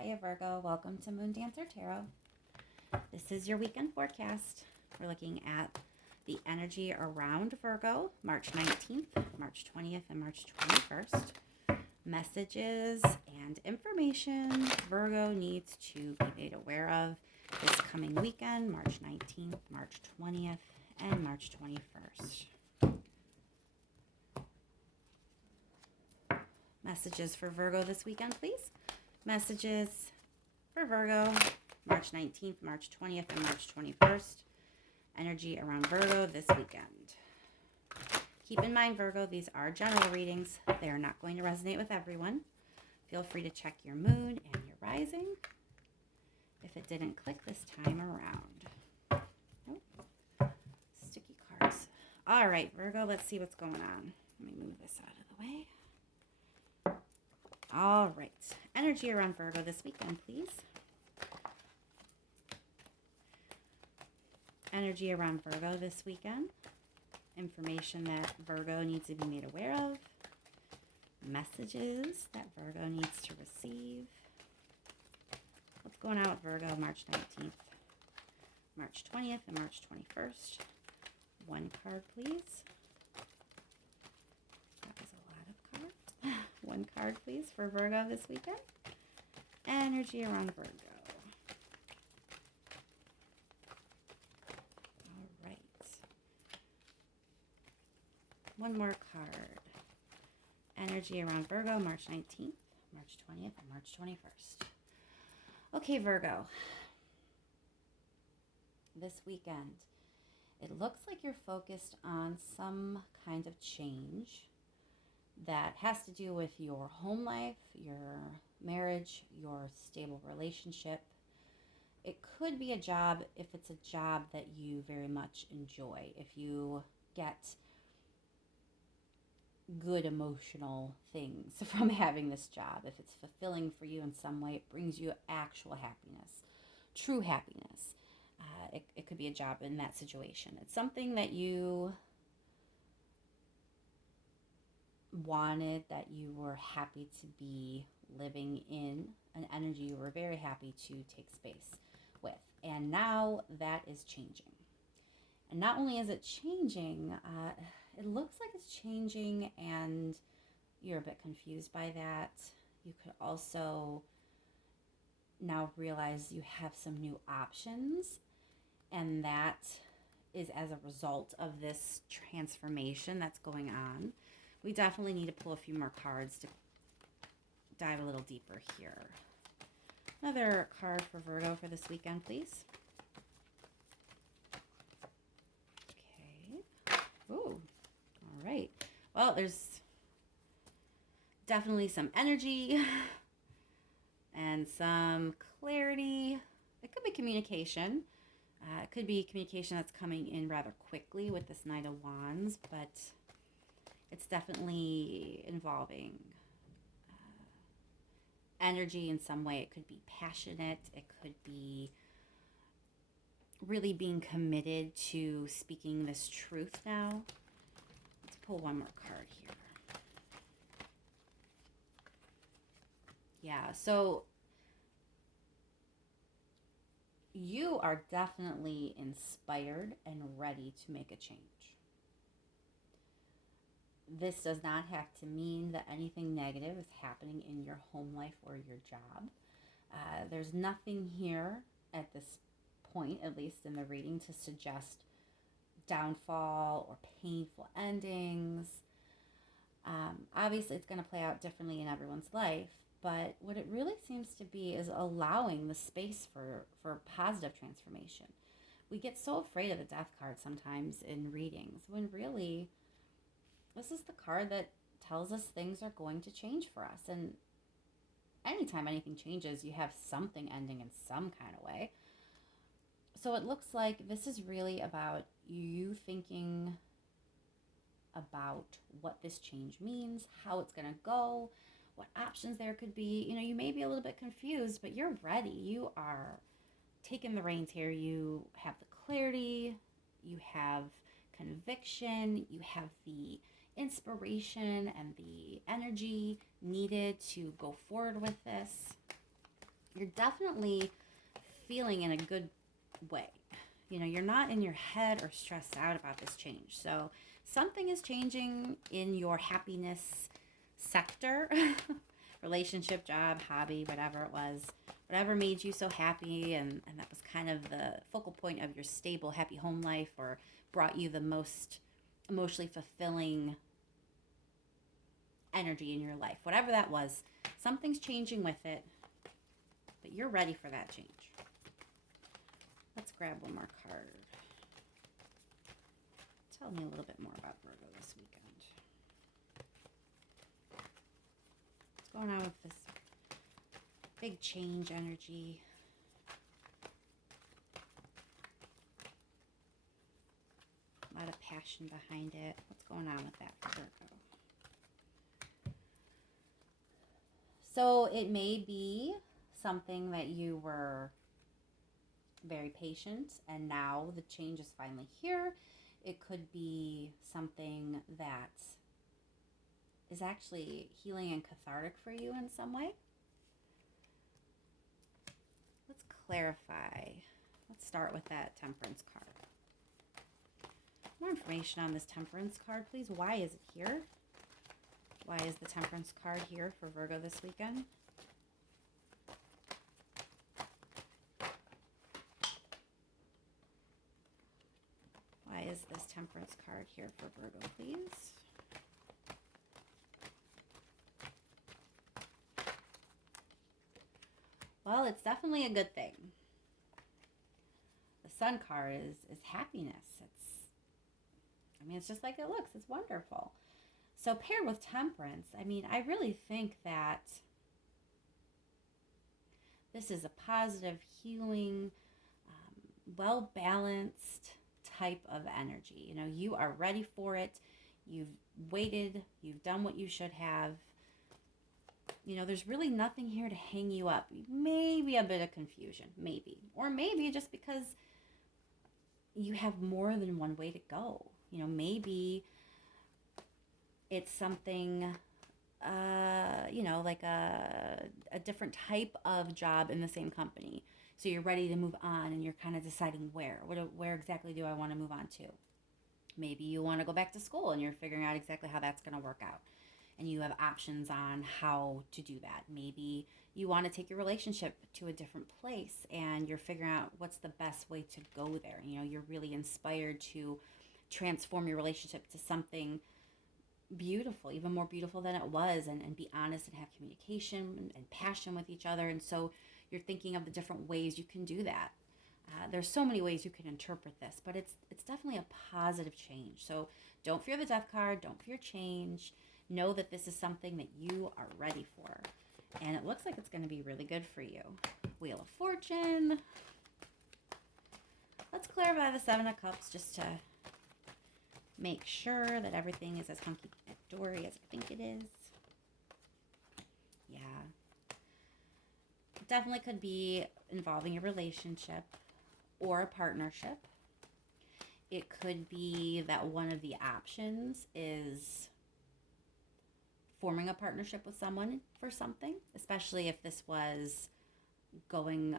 Hiya Virgo, welcome to Moon Dancer Tarot. This is your weekend forecast. We're looking at the energy around Virgo, March 19th, March 20th, and March 21st. Messages and information Virgo needs to be made aware of this coming weekend, March 19th, March 20th, and March 21st. Messages for Virgo this weekend, please. Messages for Virgo, March 19th, March 20th, and March 21st. Energy around Virgo this weekend. Keep in mind, Virgo, these are general readings. They are not going to resonate with everyone. Feel free to check your moon and your rising if it didn't click this time around. Oh, sticky cards. All right, Virgo, let's see what's going on. Let me move this out of the way. All right, energy around Virgo this weekend, please. Energy around Virgo this weekend. Information that Virgo needs to be made aware of. Messages that Virgo needs to receive. What's going on with Virgo March 19th, March 20th, and March 21st? One card, please. That was a lot of cards. One card, please, for Virgo this weekend. Energy around Virgo. All right. One more card. Energy around Virgo, March 19th, March 20th, and March 21st. Okay, Virgo. This weekend, it looks like you're focused on some kind of change that has to do with your home life, your marriage, your stable relationship. It could be a job if it's a job that you very much enjoy. If you get good emotional things from having this job, if it's fulfilling for you in some way, it brings you actual happiness, true happiness. It could be a job in that situation. It's something that you wanted, that you were happy to be living in, an energy you were very happy to take space with. And now that is changing. And not only is it changing, it looks like it's changing and you're a bit confused by that. You could also now realize you have some new options, and that is as a result of this transformation that's going on. We definitely need to pull a few more cards to dive a little deeper here. Another card for Virgo for this weekend, please. Okay. Ooh. All right. Well, there's definitely some energy and some clarity. It could be communication. It could be communication that's coming in rather quickly with this Knight of Wands, but it's definitely involving energy in some way. It could be passionate. It could be really being committed to speaking this truth now. Let's pull one more card here. Yeah, so you are definitely inspired and ready to make a change. This does not have to mean that anything negative is happening in your home life or your job. There's nothing here at this point, at least in the reading, to suggest downfall or painful endings. Obviously, it's going to play out differently in everyone's life, but what it really seems to be is allowing the space for positive transformation. We get so afraid of the death card sometimes in readings, when really this is the card that tells us things are going to change for us. And anytime anything changes, you have something ending in some kind of way. So it looks like this is really about you thinking about what this change means, how it's going to go, what options there could be. You know, you may be a little bit confused, but you're ready. You are taking the reins here. You have the clarity, you have conviction, you have the inspiration and the energy needed to go forward with this. you're definitely feeling in a good way. You're not in your head or stressed out about this change. So something is changing in your happiness sector, relationship, job, hobby, whatever it was, whatever made you so happy. And that was kind of the focal point of your stable, happy home life, or brought you the most emotionally fulfilling energy in your life. Whatever that was, something's changing with it, but you're ready for that change. Let's grab one more card. Tell me a little bit more about Virgo this weekend. What's going on with this big change energy? A lot of passion behind it. What's going on with that for Virgo? So it may be something that you were very patient and now the change is finally here. It could be something that is actually healing and cathartic for you in some way. Let's clarify. Let's start with that Temperance card. More information on this Temperance card, please. Why is it here? Why is the Temperance card here for Virgo this weekend? Why is this Temperance card here for Virgo, please? Well, it's definitely a good thing. The Sun card is happiness. It's just like it looks. It's wonderful. So paired with Temperance, I really think that this is a positive, healing, well-balanced type of energy. You are ready for it. You've waited. You've done what you should have. There's really nothing here to hang you up. Maybe a bit of confusion, maybe. Or maybe just because you have more than one way to go. Maybe it's something, like a different type of job in the same company. So you're ready to move on and you're kind of deciding where exactly do I want to move on to. Maybe you want to go back to school and you're figuring out exactly how that's going to work out. And you have options on how to do that. Maybe you want to take your relationship to a different place and you're figuring out what's the best way to go there. You're really inspired to transform your relationship to something beautiful, even more beautiful than it was, and be honest and have communication and passion with each other. And so you're thinking of the different ways you can do that. There's so many ways you can interpret this, but it's definitely a positive change. So don't fear the Death card. Don't fear change. Know that this is something that you are ready for. And it looks like it's going to be really good for you. Wheel of Fortune. Let's clarify the Seven of Cups just to make sure that everything is as hunky-dory as I think it is. Yeah. It definitely could be involving a relationship or a partnership. It could be that one of the options is forming a partnership with someone for something, especially if this was going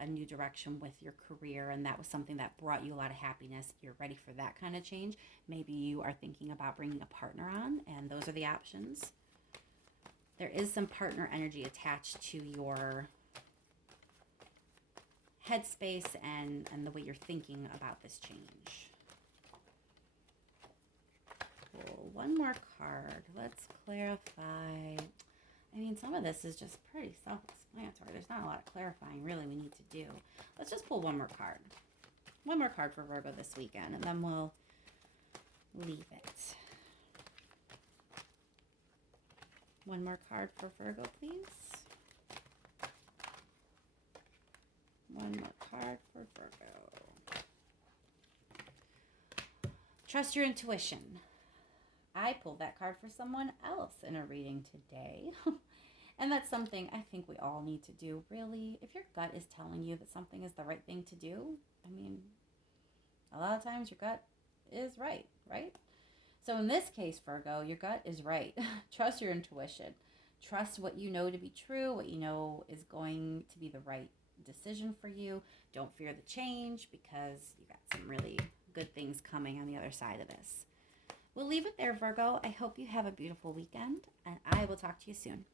a new direction with your career and that was something that brought you a lot of happiness. You're ready for that kind of change. Maybe you are thinking about bringing a partner on, and those are the options. There is some partner energy attached to your headspace and the way you're thinking about this change. Cool. One more card. Let's clarify. Some of this is just pretty self-explanatory. There's not a lot of clarifying really we need to do. Let's just pull one more card. One more card for Virgo this weekend, and then we'll leave it. One more card for Virgo, please. One more card for Virgo. Trust your intuition. I pulled that card for someone else in a reading today. And that's something I think we all need to do, really. If your gut is telling you that something is the right thing to do, a lot of times your gut is right? So in this case, Virgo, your gut is right. Trust your intuition. Trust what you know to be true, what you know is going to be the right decision for you. Don't fear the change because you got some really good things coming on the other side of this. We'll leave it there, Virgo. I hope you have a beautiful weekend, and I will talk to you soon.